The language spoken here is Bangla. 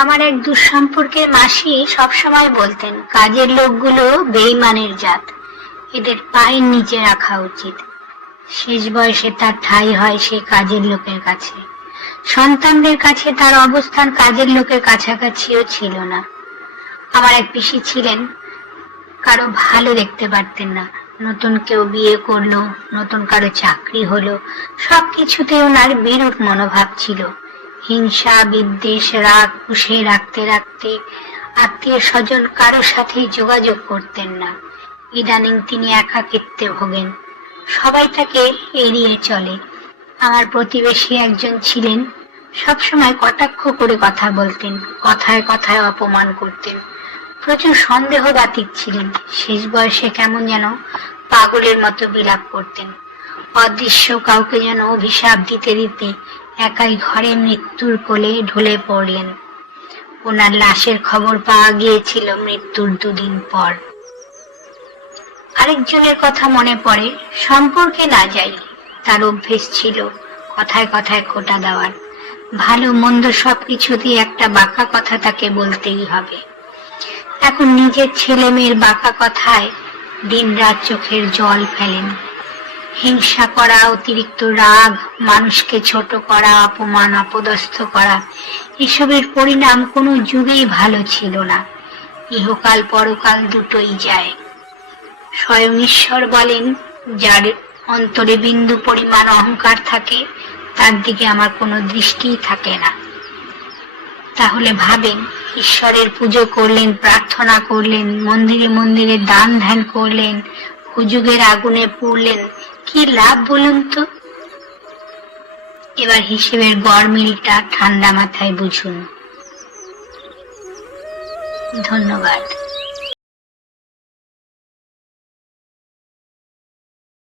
আমার এক দুঃসম্পর্কের মাসি সবসময় বলতেন, কাজের লোকগুলো বেঈমানের জাত, এদের পায়ের নিচে রাখা উচিত। শেষ বয়সে তার ঠাঁই হয় সেই কাজের লোকের কাছে। সন্তানদের কাছে তার অবস্থান কাজের লোকের কাছাকাছিও ছিল না। আমার এক পিসি ছিলেন, কারো ভালো দেখতে পারতেন না। নতুন কেউ বিয়ে করলো, নতুন কারো চাকরি হলো, সবকিছুতে ওনার বিরূপ মনোভাব ছিল। হিংসা, বিদ্বেষ, রাগ পুষে রাখতে রাখতে আত্মীয় স্বজন কারোর সাথে যোগাযোগ করতেন না। ইদানিং তিনি একাকিত্বে ভোগেন, সবাই তাকে এড়িয়ে চলে। আমার প্রতিবেশী একজন ছিলেন, সবসময় কটাক্ষ করে কথা বলতেন, কথায় কথায় অপমান করতেন, প্রচুর সন্দেহবাতিক ছিলেন। শেষ বয়সে কেমন যেন পাগলের মতো বিলাপ করতেন। অদৃশ্য কাউকে যেন অভিশাপ দিতে দিতে একাই ঘরে মৃত্যুর কোলে ঢলে পড়লেন। ওনার লাশের খবর পাওয়া গিয়েছিল মৃত্যুর 2 দিন পর। আরেকজনের কথা মনে পড়ে, সম্পর্কে না যাই, তার অভ্যেস ছিল কথায় কথায় খোঁটা দেওয়ার। ভালো মন্দ সবকিছুতেই একটা বাঁকা কথা তাকে বলতেই হবে। এখন নিজের ছেলে মেয়ের বাঁকা কথায় দিনরাত চোখের জল ফেলেন। হিংসা করা, অতিরিক্ত রাগ, মানুষকে ছোট করা, অপমান অপদস্থ করা, এসবের পরিণাম কোনো যুগেই ভালো ছিল না। ইহকাল পরকাল দুটোই যায়। স্বয়ং ঈশ্বর বলেন, যার অন্তরে বিন্দু পরিমাণ অহংকার থাকে তার দিকে আমার কোনো দৃষ্টিই থাকে না। তাহলে ভাবেন, ঈশ্বরের পুজো করলেন, প্রার্থনা করলেন, মন্দিরে মন্দিরে দান ধ্যান করলেন, হুজুগের আগুনে পুড়লেন, কি লাভ বলুন তো? এবার হিসেবের গড়মিলটা ঠান্ডা মাথায় বুঝুন। ধন্যবাদ।